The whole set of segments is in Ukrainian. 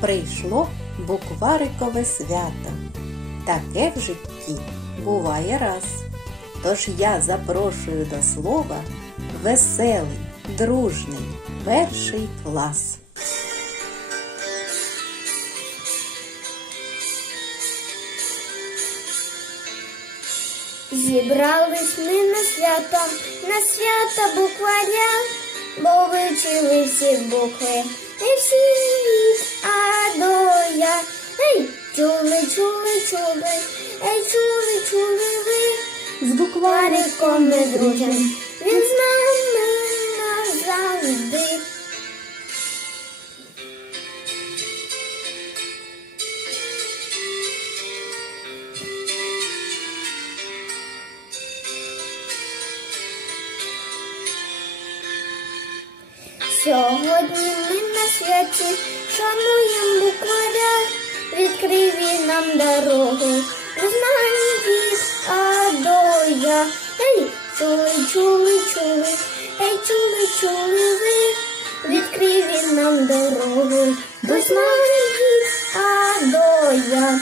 прийшло букварикове свято. Таке в житті буває раз. Тож я запрошую до слова веселий, дружний перший клас. Зібрались ми на свято, на свято букваря, бо вивчили всі букви, і всі чули, ей, чули, чули ви. З буквариком ми дружим, він з нами назавжди. Сьогодні ми на святі шануємо він нам дорогу, знань від А до Я. Ей, чули, чули, чули, ей, чули, чули ви, відкрив нам дорогу, до А до Я.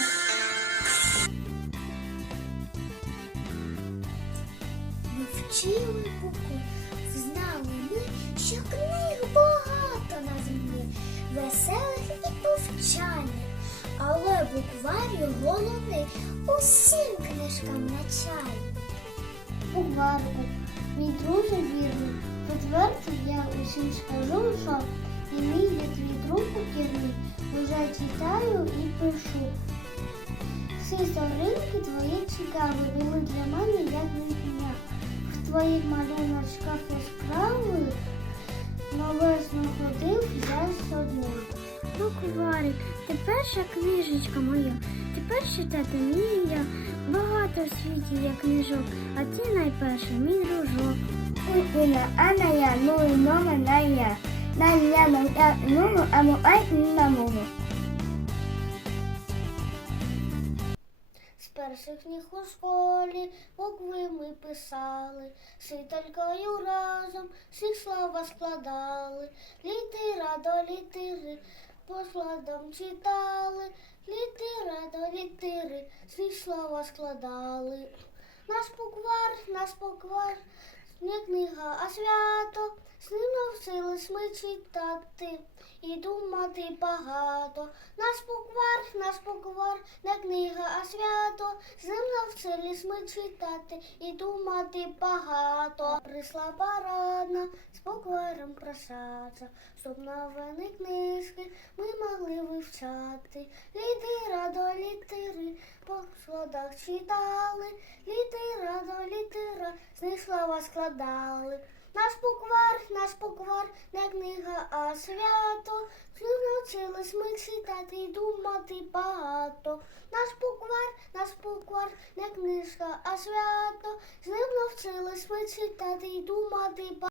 Вчили букви, знали ми, що книг багато але букварі головний усім книжкам начальник. Букварку, мій друже вірний, підтвердив я усім скажу, що і мій я твій друг покірний, уже читаю і пишу. Всі сторінки твої цікаві були для мене як дня. В твоїх малюночках яскравих новесно ходив я щодня. Букварик, ти перша книжечка моя, ти перша тата мія. Багато в світі є книжок, а ти найперша, мій дружок. Ina ana ya nuru mama na ya na ya na ya nuru amu ai na мову. З перших ніг у школі букви ми писали, вчителькою разом всіх слова складали, літера до літери по складам читали, літера до літери всіх слова складали. Наш буквар, наш буквар, не книга, а свято, з ним навчились ми читати і думати багато. Наш буквар, наш буквар, не книга, а свято, з ним навчились ми читати і думати багато. Прийшла парадна з букварем прошаться, щоб новини книжки ми могли вивчати. Літера до літери по складах читали, літера до літера з них слова. Наш буквар, наш буквар, не книга, а свято. Навчились ми читати і думати багато. Наш буквар, наш буквар, не книжка, а свято. З ним навчились ми читати і думати багато.